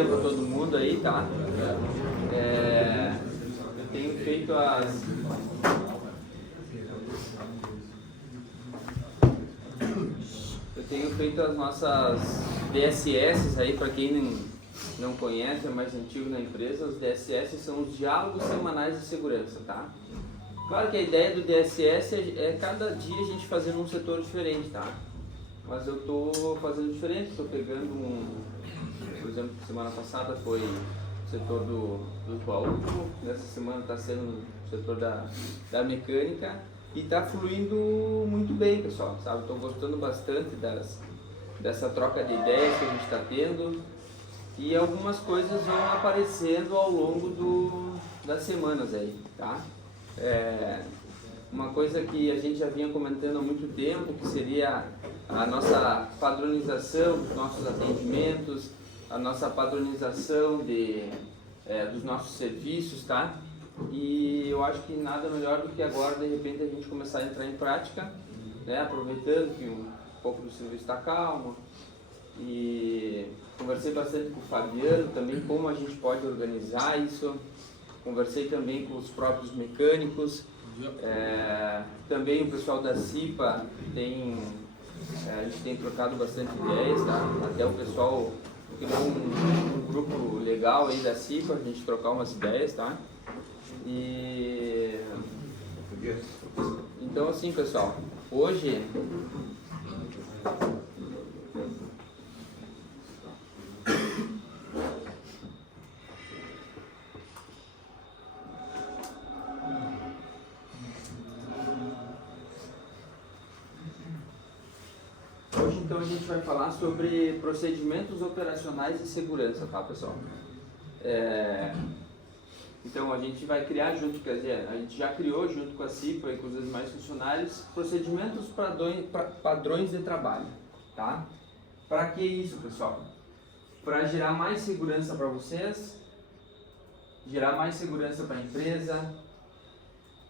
dia para todo mundo aí, tá? Eu tenho feito as nossas DSS aí, para quem não conhece, é mais antigo na empresa. Os DSS são os diálogos semanais de segurança, tá? Claro que a ideia do DSS é cada dia a gente fazer num setor diferente, tá? Mas eu estou fazendo diferente, estou pegando por exemplo, semana passada foi o setor do baú, nessa semana está sendo o setor da mecânica e está fluindo muito bem, pessoal, sabe? Estou gostando bastante dessa troca de ideias que a gente está tendo e algumas coisas vão aparecendo ao longo das semanas aí, tá? Uma coisa que a gente já vinha comentando há muito tempo, que seria a nossa padronização dos nossos atendimentos, a nossa padronização dos nossos serviços, tá? E eu acho que nada melhor do que agora, de repente, a gente começar a entrar em prática, né? Aproveitando que um pouco do serviço está calmo. E conversei bastante com o Fabiano também, como a gente pode organizar isso. Conversei também com os próprios mecânicos. Também o pessoal da CIPA a gente tem trocado bastante ideias, tá? Até o pessoal criou um grupo legal aí da CIPA, a gente trocar umas ideias, tá? Então assim, pessoal, hoje então a gente vai falar sobre procedimentos operacionais de segurança, tá, pessoal? Então a gente vai criar junto, quer dizer, a gente já criou junto com a CIPA e com os demais funcionários procedimentos padrões de trabalho, tá? Para que isso, pessoal? Para gerar mais segurança para vocês, gerar mais segurança para a empresa,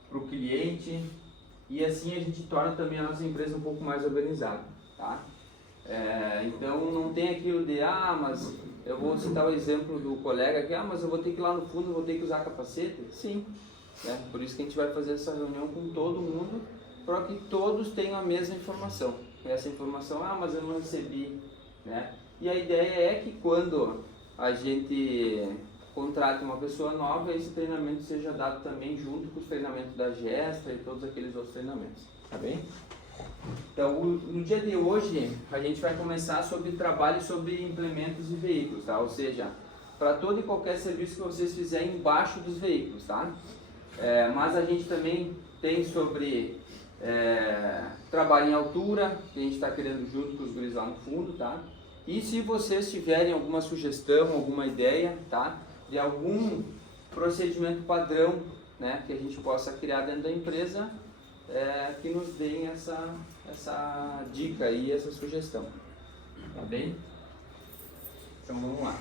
para o cliente, e assim a gente torna também a nossa empresa um pouco mais organizada, tá? Então não tem aquilo de, mas eu vou citar o exemplo do colega aqui, mas eu vou ter que ir lá no fundo, eu vou ter que usar capacete? Sim, né? Por isso que a gente vai fazer essa reunião com todo mundo, para que todos tenham a mesma informação. Essa informação, mas eu não recebi, né? E a ideia é que quando a gente contrate uma pessoa nova, esse treinamento seja dado também junto com os treinamentos da Gestra e todos aqueles outros treinamentos, tá bem? Então, no dia de hoje, a gente vai começar sobre trabalho sobre implementos e veículos, tá? Ou seja, para todo e qualquer serviço que vocês fizerem embaixo dos veículos, tá? Mas a gente também tem sobre trabalho em altura, que a gente está querendo junto com os guris lá no fundo, tá? E se vocês tiverem alguma sugestão, alguma ideia, tá? De algum procedimento padrão, né? Que a gente possa criar dentro da empresa, que nos deem essa dica aí, essa sugestão, tá bem? Então vamos lá.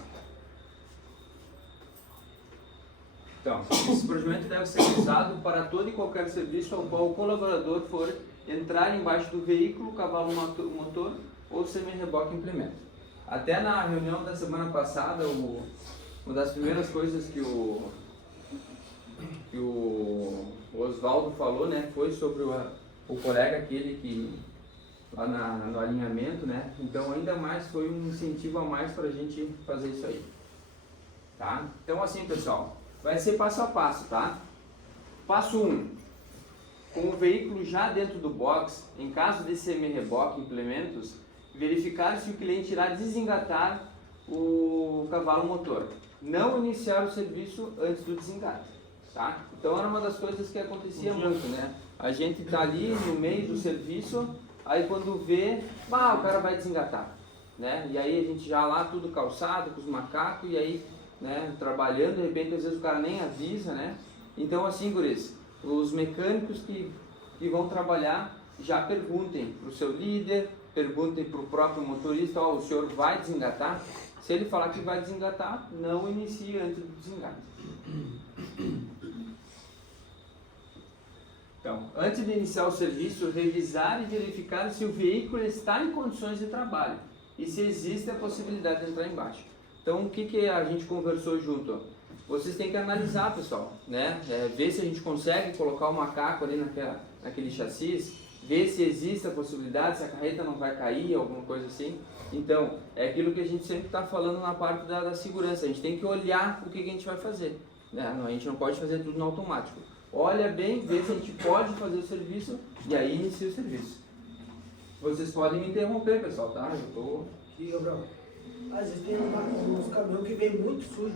Então, esse procedimento deve ser usado para todo e qualquer serviço ao qual o colaborador for entrar embaixo do veículo, cavalo motor ou semi-reboque implemento. Até na reunião da semana passada, uma das primeiras coisas que o Oswaldo falou, né, foi sobre o colega aquele que lá no alinhamento, né? Então ainda mais foi um incentivo a mais para a gente fazer isso aí, tá? Então assim, pessoal, vai ser passo a passo, tá? Passo 1, com o veículo já dentro do box, em caso de semi-reboque implementos, verificar se o cliente irá desengatar o cavalo motor, não iniciar o serviço antes do desengate. Tá? Então era uma das coisas que acontecia muito, né? A gente tá ali no meio do serviço, aí quando vê, o cara vai desengatar, né? E aí a gente já lá tudo calçado, com os macacos, e aí, né, trabalhando, de repente às vezes o cara nem avisa, né? Então assim, guris, os mecânicos que vão trabalhar, já perguntem pro seu líder, perguntem pro próprio motorista, o senhor vai desengatar? Se ele falar que vai desengatar, não inicie antes do desengate. Então, antes de iniciar o serviço, revisar e verificar se o veículo está em condições de trabalho e se existe a possibilidade de entrar embaixo. Então, o que a gente conversou junto? Vocês têm que analisar, pessoal, né? Ver se a gente consegue colocar o macaco ali naquele chassi, ver se existe a possibilidade, se a carreta não vai cair, alguma coisa assim. Então, é aquilo que a gente sempre está falando na parte da segurança. A gente tem que olhar o que a gente vai fazer, né? A gente não pode fazer tudo no automático. Olha bem, vê se a gente pode fazer o serviço e aí inicia o serviço. Vocês podem me interromper, pessoal, tá? Eu tô... Aqui, Gabriel. Às vezes tem uns caminhões que vem muito sujo,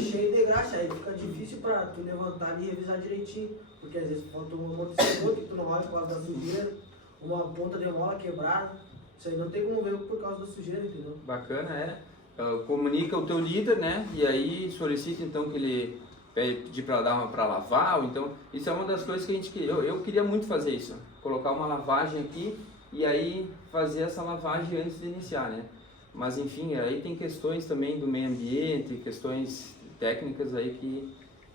cheio de graxa, aí fica difícil pra tu levantar e revisar direitinho, porque às vezes falta um amortecedor que tu não olha por causa da sujeira, uma ponta de mola quebrada, isso aí não tem como ver por causa da sujeira, entendeu? Bacana, comunica o teu líder, né, e aí solicita então que ele pedir para dar para lavar, ou então, isso é uma das coisas que a gente queria, eu queria muito fazer isso, colocar uma lavagem aqui e aí fazer essa lavagem antes de iniciar, né. Mas enfim, aí tem questões também do meio ambiente, questões técnicas aí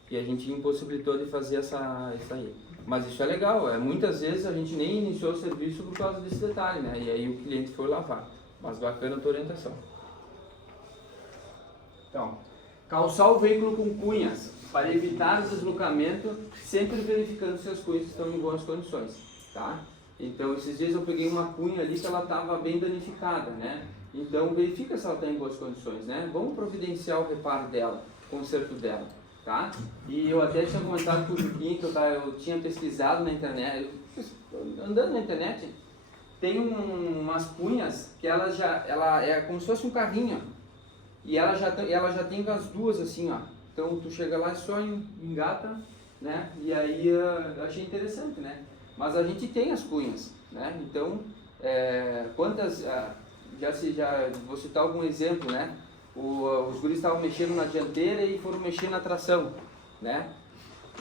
que a gente impossibilitou de fazer isso aí. Mas isso é legal, muitas vezes a gente nem iniciou o serviço por causa desse detalhe, né? E aí o cliente foi lavar. Mas bacana a tua orientação. Então, calçar o veículo com cunhas para evitar o deslocamento, sempre verificando se as cunhas estão em boas condições, tá? Então, esses dias eu peguei uma cunha ali que ela estava bem danificada, né? Então, verifica se ela está em boas condições, né? Vamos providenciar o reparo dela, o conserto dela, tá? E eu até tinha comentado com o Juquinho que eu tinha pesquisado na internet, andando na internet, tem umas cunhas que ela é como se fosse um carrinho, e ela já tem as duas assim, ó. Então, tu chega lá e só engata, né? E aí eu achei interessante, né? Mas a gente tem as cunhas, né? Então, quantas... Já vou citar algum exemplo, né? Os guris estavam mexendo na dianteira e foram mexer na tração, né?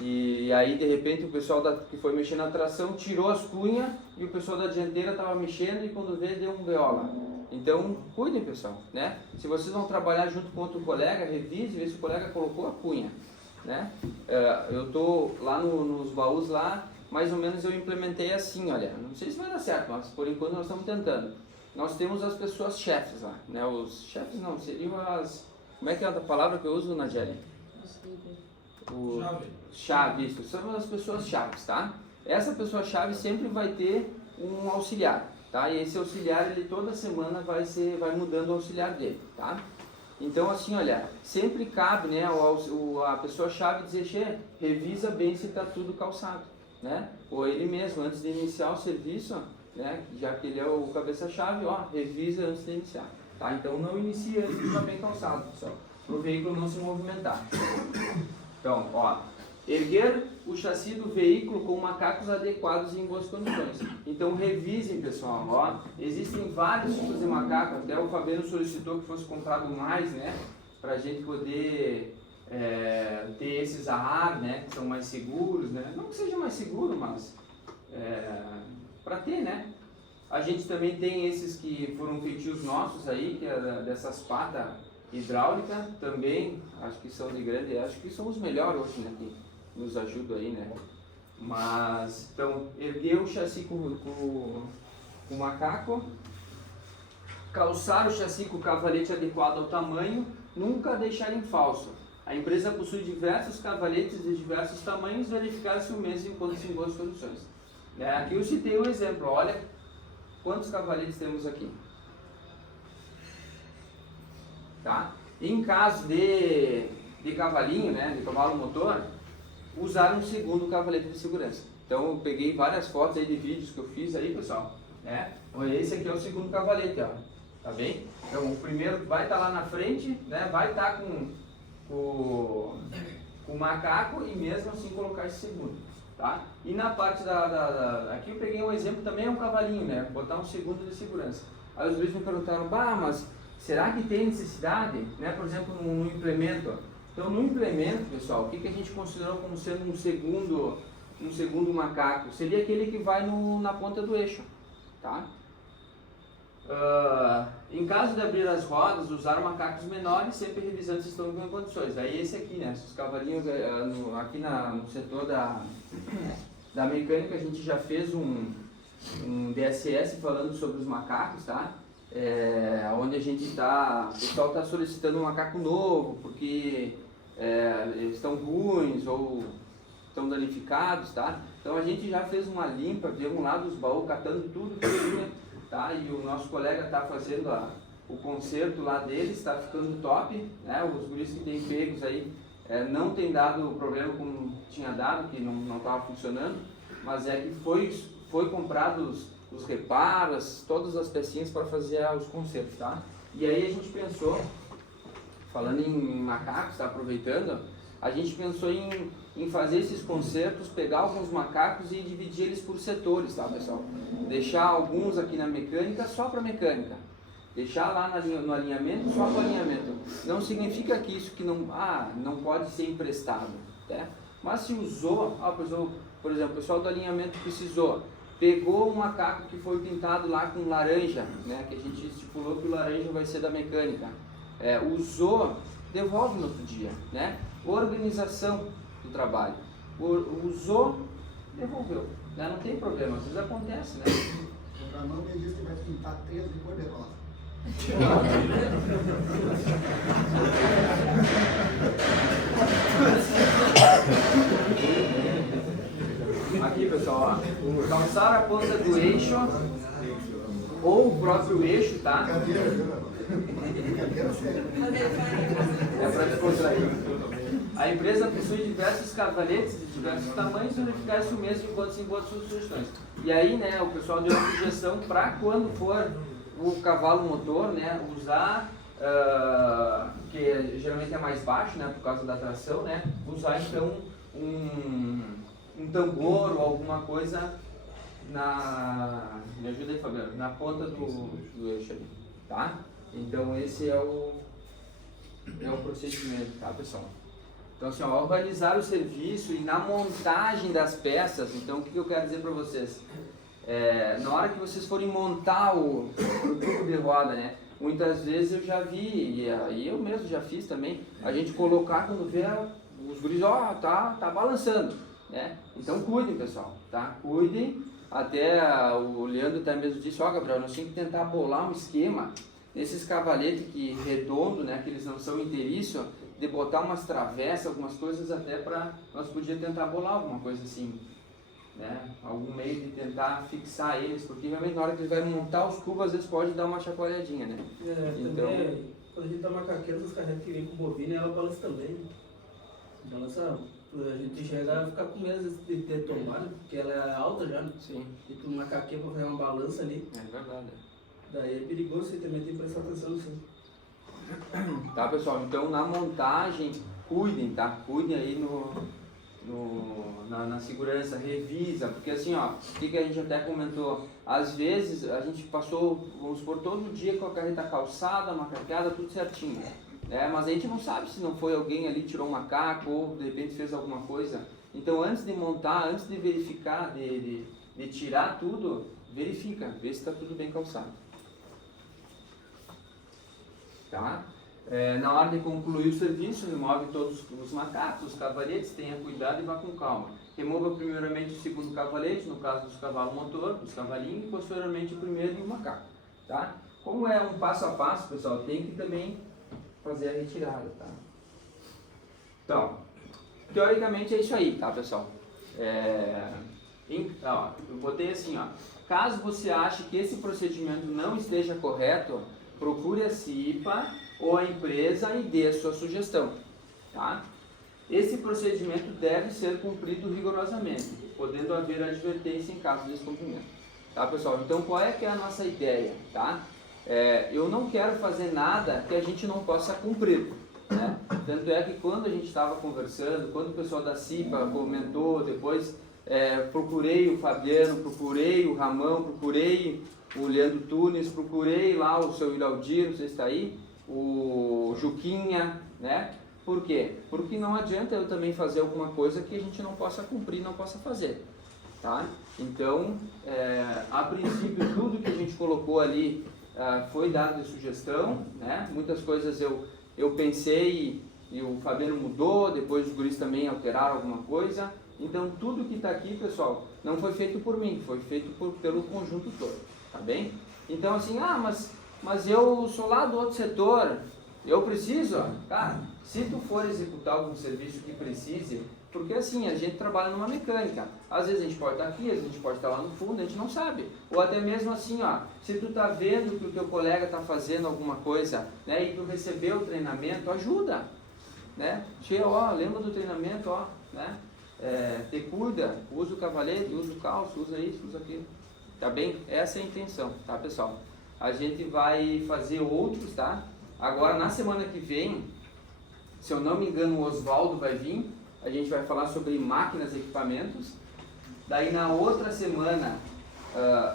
E aí, de repente, o pessoal que foi mexer na tração tirou as cunhas e o pessoal da dianteira estava mexendo e quando vê, deu um BO lá. Então, cuidem, pessoal, né? Se vocês vão trabalhar junto com outro colega, revise, vê se o colega colocou a cunha, né? Eu tô lá nos baús lá, mais ou menos eu implementei assim, olha, não sei se vai dar certo, mas por enquanto nós estamos tentando. Nós temos as pessoas chefes lá, né? Os chefes não, seriam as... Como é que é a palavra que eu uso, Nageli? Chave, isso. São as pessoas chaves, tá? Essa pessoa chave sempre vai ter um auxiliar, tá? E esse auxiliar, ele toda semana vai mudando o auxiliar dele, tá? Então, assim, olha, sempre cabe, né, a pessoa chave dizer, che, revisa bem se está tudo calçado, né? Ou ele mesmo, antes de iniciar o serviço, né, já que ele é o cabeça-chave, ó, revisa antes de iniciar, tá? Então não inicia antes de estar bem calçado, pessoal, para o veículo não se movimentar. Então, ó, erguer o chassi do veículo com macacos adequados e em boas condições. Então revisem, pessoal, ó, existem vários tipos de macaco, até o Fabiano solicitou que fosse comprado mais, né, para a gente poder ter esses a ar, né, que são mais seguros, né, não que seja mais seguro, mas... para ter, né? A gente também tem esses que foram feitios nossos aí, que é dessas patas hidráulicas, também, acho que são de grande, acho que são os melhores hoje, né? Que nos ajudam aí, né? Mas, então, erguer o chassi com o macaco, calçar o chassi com o cavalete adequado ao tamanho, nunca deixar em falso. A empresa possui diversos cavaletes de diversos tamanhos, verificar se o mesmo encontra-se em boas condições. Aqui eu citei um exemplo, olha quantos cavaletes temos aqui, tá? Em caso de cavalinho, né, de cavalo motor, usar um segundo cavalete de segurança. Então eu peguei várias fotos aí de vídeos que eu fiz aí, pessoal, né? Esse aqui é o segundo cavalete, ó, tá bem? Então o primeiro vai estar lá na frente, né, vai estar com o macaco e mesmo assim colocar esse segundo. Tá? E na parte aqui eu peguei um exemplo também, é um cavalinho, né? Botar um segundo de segurança. Aí os guris me perguntaram, mas será que tem necessidade, né? Por exemplo, no implemento. Então no implemento, pessoal, o que a gente considerou como sendo um segundo macaco? Seria aquele que vai na ponta do eixo, tá? Em caso de abrir as rodas, usar macacos menores, sempre revisando se estão em condições. Aí esse aqui, né? Os cavalinhos aqui no setor da mecânica, a gente já fez um DSS falando sobre os macacos, tá? onde a gente está, o pessoal está solicitando um macaco novo, porque eles estão ruins ou estão danificados, tá? Então a gente já fez uma limpa, viemos lá dos baús, catando tudo que tinha, tá? E o nosso colega está fazendo o conserto lá deles, está ficando top, né? Os guris que tem pegos aí não tem dado problema como tinha dado, que não estava funcionando, mas é que foi comprado os reparos, todas as pecinhas para fazer os consertos, tá? E aí a gente pensou, falando em macacos, tá? Aproveitando, a gente pensou em fazer esses consertos, pegar alguns macacos e dividir eles por setores, tá, pessoal? Deixar alguns aqui na mecânica só para mecânica, deixar lá no alinhamento só para alinhamento. Não significa que isso que não pode ser emprestado, né? Mas se usou, por exemplo, o pessoal do alinhamento precisou, pegou um macaco que foi pintado lá com laranja, né? Que a gente estipulou que o laranja vai ser da mecânica. Usou, devolve no outro dia, né? Organização do trabalho. Usou, devolveu, né? Não tem problema, às vezes acontece, né? O Ramon me disse que vai pintar 3 de cor de rosa. Aqui, pessoal, ó, calçar a ponta do eixo ou o próprio eixo, tá? É para descontrair. A empresa possui diversos cavaletes de diversos tamanhos e verificar isso mesmo enquanto se encontra suas sugestões. E aí, né, o pessoal deu uma sugestão para quando for o cavalo motor, né, usar, que geralmente é mais baixo, né, por causa da tração, né, usar então um tambor ou alguma coisa me ajuda aí, Fabiano, na ponta do eixo ali, tá? Então esse é o procedimento, tá, pessoal? Então assim, ó, organizar o serviço e na montagem das peças, então o que eu quero dizer para vocês? Na hora que vocês forem montar o tubo de roda, né? Muitas vezes eu já vi, e eu mesmo já fiz também, a gente colocar quando vê os guris, tá balançando, né? Então cuidem, pessoal, tá? Cuidem, até o Leandro até mesmo disse, Gabriel, nós temos que tentar bolar um esquema nesses cavaletes redondo, né? Que eles não são inteiriço, de botar umas travessas, algumas coisas até para nós podíamos tentar bolar alguma coisa assim, né? Algum meio de tentar fixar eles, porque realmente na hora que eles vão montar os cubos, às vezes pode dar uma chacoalhadinha, né? Então, também, quando a gente tá macaqueiro, os carretas que vem com bovina, ela balança também. Balança, a gente chega a ficar com medo de ter tomado, porque ela é alta já, né? Sim. E tu macaqueiro pra fazer uma balança ali. É verdade. Daí é perigoso, você também tem que prestar atenção nisso. Tá, pessoal? Então na montagem, cuidem, tá? Cuidem aí na segurança, revisa, porque assim, ó, o que a gente até comentou, às vezes a gente passou, vamos supor, todo dia com a carreta calçada, macaqueada, tudo certinho, né? Mas a gente não sabe se não foi alguém ali, tirou um macaco ou de repente fez alguma coisa. Então antes de montar, antes de verificar, de tirar tudo, verifica, vê se está tudo bem calçado. Tá? Na hora de concluir o serviço, remove todos os macacos, os cavaletes, tenha cuidado e vá com calma. Remova primeiramente o segundo cavalete, no caso dos cavalos motor, os cavalinhos, e posteriormente o primeiro e o macaco. Tá? Como é um passo a passo, pessoal, tem que também fazer a retirada. Tá? Então, teoricamente é isso aí, tá, pessoal? Eu botei assim, ó. Caso você ache que esse procedimento não esteja correto, procure a CIPA ou a empresa e dê a sua sugestão, tá? Esse procedimento deve ser cumprido rigorosamente, podendo haver advertência em caso de descumprimento, tá, pessoal? Então, qual é que é a nossa ideia, tá? Eu não quero fazer nada que a gente não possa cumprir, né? Tanto é que quando a gente estava conversando, quando o pessoal da CIPA comentou, depois procurei o Fabiano, procurei o Ramão, procurei o Leandro Tunes, procurei lá o seu Ilaudir, não sei se está aí, o Juquinha, né? Por quê? Porque não adianta eu também fazer alguma coisa que a gente não possa cumprir, não possa fazer, tá? Então, a princípio, tudo que a gente colocou ali foi dado de sugestão, né? Muitas coisas eu pensei e o Fabiano mudou, depois os guris também alteraram alguma coisa. Então, tudo que está aqui, pessoal, não foi feito por mim, foi feito pelo conjunto todo, tá bem? Então, assim, mas mas eu sou lá do outro setor, eu preciso, cara, se tu for executar algum serviço que precise, porque assim, a gente trabalha numa mecânica, às vezes a gente pode estar aqui, às vezes a gente pode estar lá no fundo, a gente não sabe, ou até mesmo assim, ó, se tu tá vendo que o teu colega está fazendo alguma coisa, né, e tu recebeu o treinamento, ajuda, né, chega, ó, lembra do treinamento, ó, né, te cuida, usa o cavalete, usa o calço, usa isso, usa aquilo, tá bem? Essa é a intenção, tá, pessoal? A gente vai fazer outros, tá? Agora, na semana que vem, se eu não me engano, o Oswaldo vai vir, a gente vai falar sobre máquinas e equipamentos. Daí, na outra semana,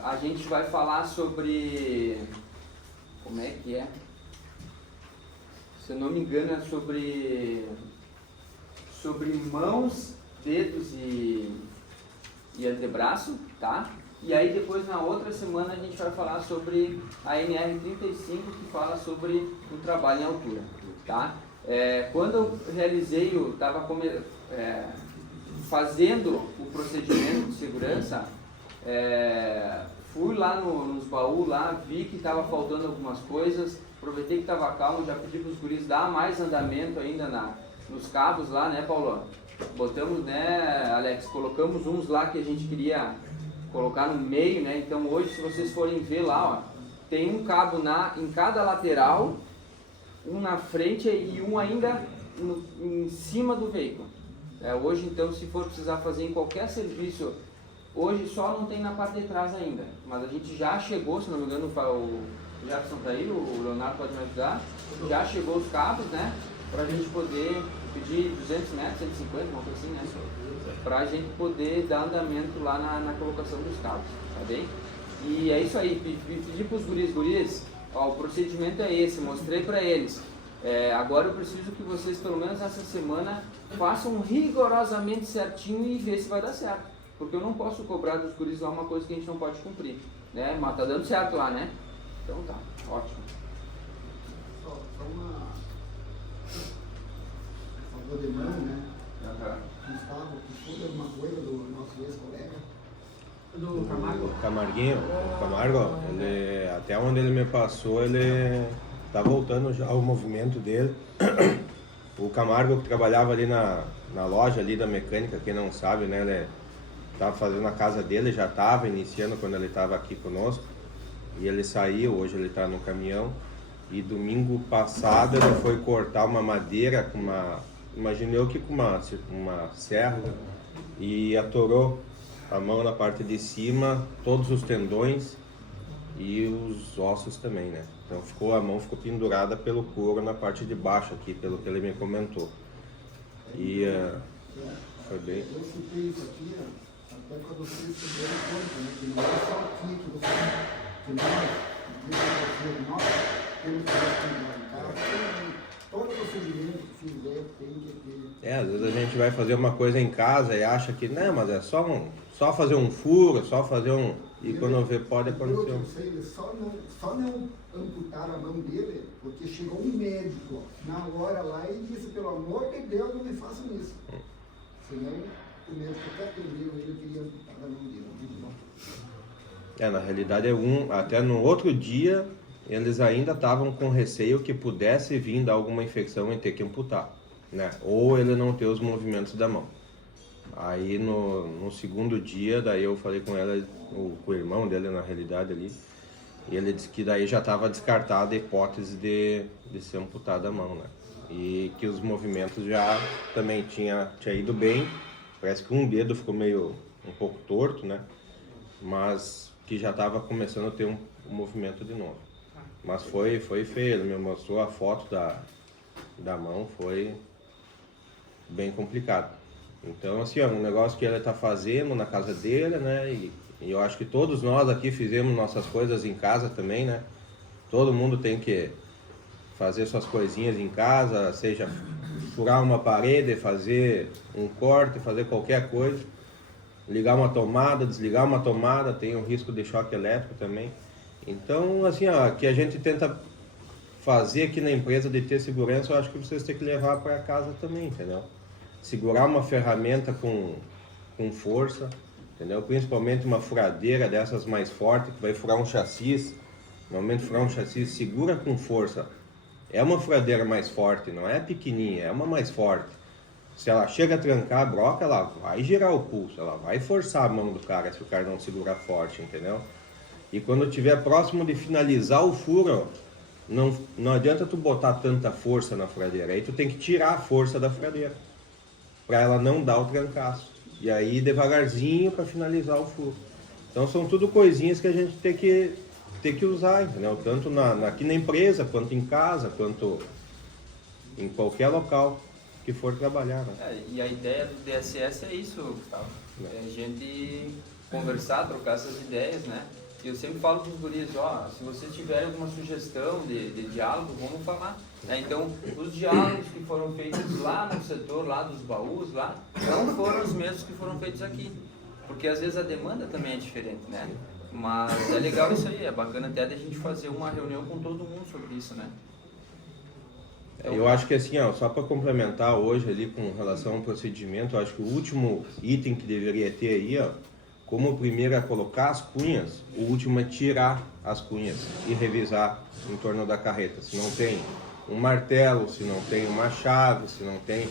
a gente vai falar sobre... Como é que é? Se eu não me engano, é sobre mãos, dedos e antebraço, tá? E aí depois na outra semana a gente vai falar sobre a NR35, que fala sobre o trabalho em altura, tá? Quando eu realizei, eu estava fazendo o procedimento de segurança, fui lá nos baús, lá, vi que estava faltando algumas coisas, aproveitei que estava calmo, já pedi para os guris dar mais andamento ainda nos cabos lá, né, Paulo? Botamos, né, Alex, colocamos uns lá que a gente queria colocar no meio, né? Então hoje, se vocês forem ver lá, ó, tem um cabo em cada lateral, um na frente e um ainda em cima do veículo. Hoje, então, se for precisar fazer em qualquer serviço, hoje só não tem na parte de trás ainda, mas a gente já chegou, se não me engano, o Jefferson tá aí, o Leonardo pode me ajudar, já chegou os cabos, né? Para a gente poder pedir 200 metros, 150, uma coisa assim, né? Para a gente poder dar andamento lá na colocação dos cabos, tá bem? E é isso aí, pedi para os guris, ó, o procedimento é esse, mostrei para eles. Agora eu preciso que vocês, pelo menos essa semana, façam rigorosamente certinho e ver se vai dar certo. Porque eu não posso cobrar dos guris lá uma coisa que a gente não pode cumprir, né? Mas tá dando certo lá, né? Então tá, ótimo. Só favor de mão, né? Gustavo, que foi alguma coisa do nosso ex-colega? Do Camargo? O Camargo, ele, até onde ele me passou, ele tá voltando já ao movimento dele. O Camargo que trabalhava ali na loja ali da mecânica, quem não sabe, né? Ele estava fazendo a casa dele, já estava iniciando quando ele estava aqui conosco. E ele saiu, hoje ele está no caminhão. E domingo passado ele foi cortar uma madeira com imagine eu que com uma serra, e atorou a mão na parte de cima, todos os tendões e os ossos também, né? Então a mão ficou pendurada pelo couro na parte de baixo aqui, pelo que ele me comentou. E foi bem... Eu citei isso aqui, até para vocês se derem conta, né? Que não é só aqui que nós temos que responder. Todo procedimento que fizer tem que ter. Às vezes a gente vai fazer uma coisa em casa e acha que, não, mas é só fazer um furo, só fazer um... E quando vê, pode acontecer. Eu sei, ele só não amputaram a mão dele, porque chegou um médico na hora lá e disse, pelo amor de Deus, não me façam isso. Senão, o médico até atendeu, ele queria amputar a mão dele. Na realidade até no outro dia, eles ainda estavam com receio que pudesse vir dar alguma infecção e ter que amputar, né? Ou ele não ter os movimentos da mão. Aí no segundo dia, daí eu falei com ela, com o irmão dele na realidade ali, e ele disse que daí já estava descartada a hipótese de ser amputada a mão, né? E que os movimentos já também tinha ido bem, parece que um dedo ficou um pouco torto, né? Mas que já estava começando a ter um movimento de novo. Mas foi feio, ele me mostrou a foto da mão, foi bem complicado. Então, assim, é um negócio que ele está fazendo na casa dele, né? E eu acho que todos nós aqui fizemos nossas coisas em casa também, né? Todo mundo tem que fazer suas coisinhas em casa, seja furar uma parede, fazer um corte, fazer qualquer coisa. Ligar uma tomada, desligar uma tomada, tem um risco de choque elétrico também. Então, assim, que a gente tenta fazer aqui na empresa de ter segurança, eu acho que vocês têm que levar para casa também, entendeu? Segurar uma ferramenta com força, entendeu? Principalmente uma furadeira dessas mais fortes, que vai furar um chassi, Normalmente furar um chassi segura com força. É uma furadeira mais forte, não é pequenininha, é uma mais forte. Se ela chega a trancar a broca, ela vai girar o pulso, ela vai forçar a mão do cara se o cara não segurar forte, entendeu? E quando estiver próximo de finalizar o furo, não adianta tu botar tanta força na furadeira, aí tu tem que tirar a força da furadeira, para ela não dar o trancaço. E aí devagarzinho para finalizar o furo. Então são tudo coisinhas que a gente tem que usar, entendeu? Tanto aqui na empresa, quanto em casa, quanto em qualquer local que for trabalhar, né? E a ideia do DSS é isso, Gustavo. É a gente conversar, trocar essas ideias, né? E eu sempre falo para os guris, se vocês tiverem alguma sugestão de diálogo, vamos falar. Então, os diálogos que foram feitos lá no setor, lá dos baús, lá, não foram os mesmos que foram feitos aqui. Porque às vezes a demanda também é diferente, né? Mas é legal isso aí, é bacana até de a gente fazer uma reunião com todo mundo sobre isso, né? Eu acho que assim, só para complementar hoje ali com relação ao procedimento, eu acho que o último item que deveria ter aí, como o primeiro é colocar as cunhas, o último é tirar as cunhas e revisar em torno da carreta. Se não tem um martelo, se não tem uma chave, se não tem,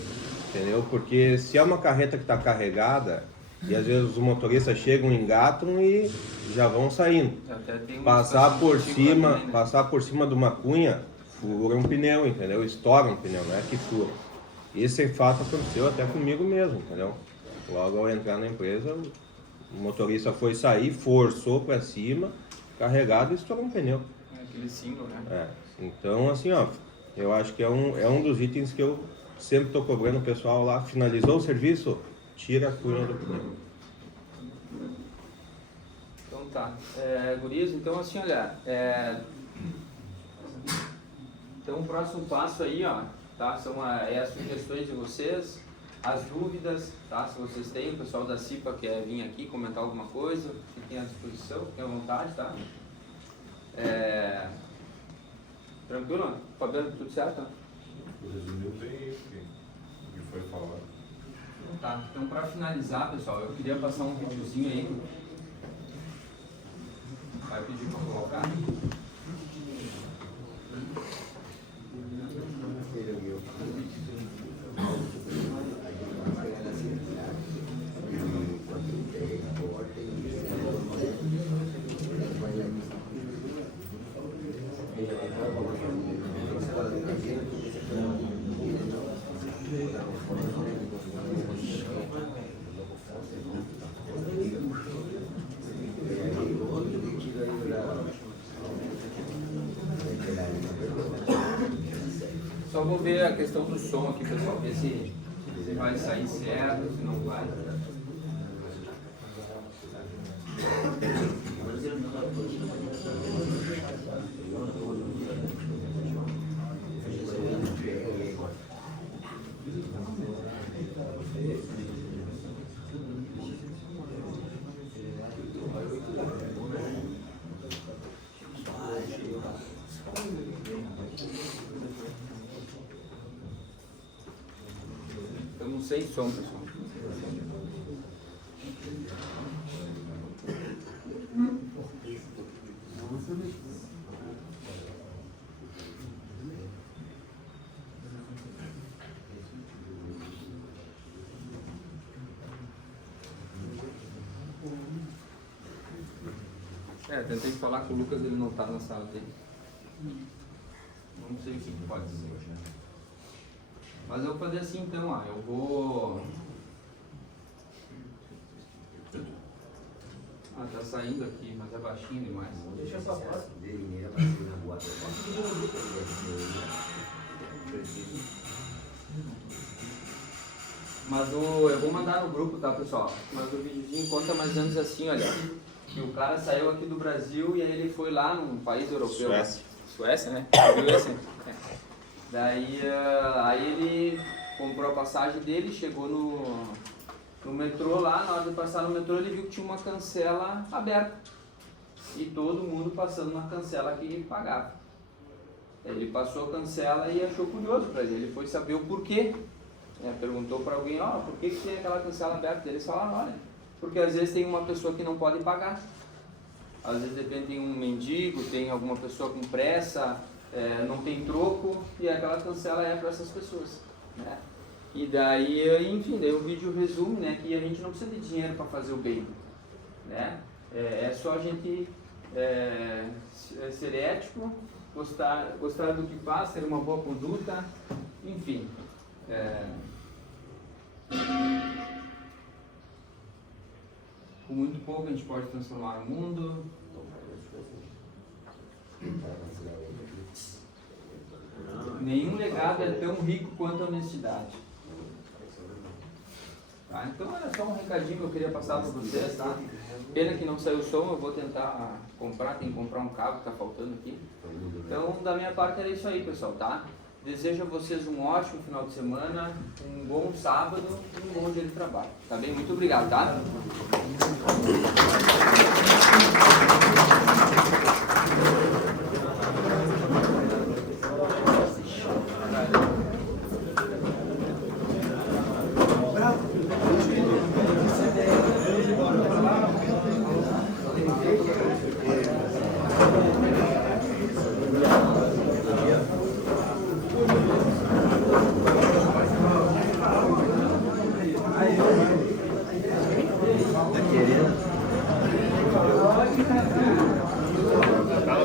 entendeu? Porque se é uma carreta que está carregada, e às vezes os motoristas chegam, engatam e já vão saindo. Passar por cima de uma cunha, fura um pneu, entendeu? Estoura um pneu, não é que fura. Esse fato aconteceu até comigo mesmo, entendeu? Logo ao entrar na empresa, o motorista foi sair, forçou para cima, carregado e estourou um pneu. É aquele símbolo, né? Então, assim, eu acho que é um dos itens que eu sempre estou cobrando o pessoal lá. Finalizou o serviço, tira a cunha do pneu. Então tá. Gurias, então assim, olha, então o próximo passo aí, tá? São as sugestões de vocês, as dúvidas, tá? Se vocês têm, o pessoal da CIPA quer vir aqui comentar alguma coisa, fiquem à disposição, fiquem à vontade, tá? Tranquilo? Fabiano, tudo certo? O resumiu tem isso que foi falado. Tá, então para finalizar, pessoal, eu queria passar um videozinho aí. Vai pedir para colocar. Só vou ver a questão do som aqui, pessoal, ver se vai sair certo, se não vai. Estamos sem som, pessoal. Tentei falar com o Lucas, ele não está na sala dele. Não sei o que pode ser. Mas eu vou fazer assim então, eu vou... tá saindo aqui, mas é baixinho demais. Deixa essa parte. Mas eu vou mandar no grupo, tá, pessoal? Mas o videozinho conta mais ou menos assim, olha. Que o cara saiu aqui do Brasil e aí ele foi lá num país europeu. Suécia, né? Daí aí ele comprou a passagem dele, chegou no metrô lá, na hora de passar no metrô ele viu que tinha uma cancela aberta. E todo mundo passando na cancela que pagava. Ele passou a cancela e achou curioso para ele. Ele foi saber o porquê. Perguntou para alguém, por que tem aquela cancela aberta? Eles falaram, olha, porque às vezes tem uma pessoa que não pode pagar. Às vezes depende, tem um mendigo, tem alguma pessoa com pressa, não tem troco, e aquela cancela é para essas pessoas, né? E daí, enfim, daí o vídeo resume, né, que a gente não precisa de dinheiro para fazer o bem, né? É só a gente ser ético, gostar do que faz, ter uma boa conduta, enfim. Com muito pouco a gente pode transformar o mundo. Nenhum legado é tão rico quanto a honestidade. Tá? Então era só um recadinho que eu queria passar para vocês, tá? Pena que não saiu o som, eu vou tentar comprar, tem que comprar um cabo que está faltando aqui. Então, da minha parte era isso aí, pessoal, tá? Desejo a vocês um ótimo final de semana, um bom sábado e um bom dia de trabalho. Tá bem? Muito obrigado, tá?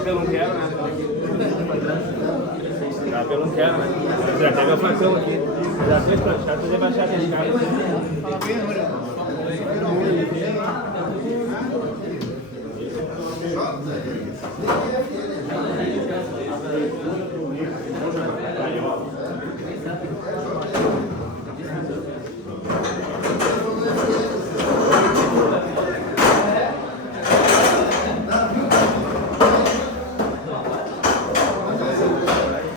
Eu não quero, né? Eu não quero, né? Já tem meu facão aqui. Já fez pra achar, você vai achar aquele cara.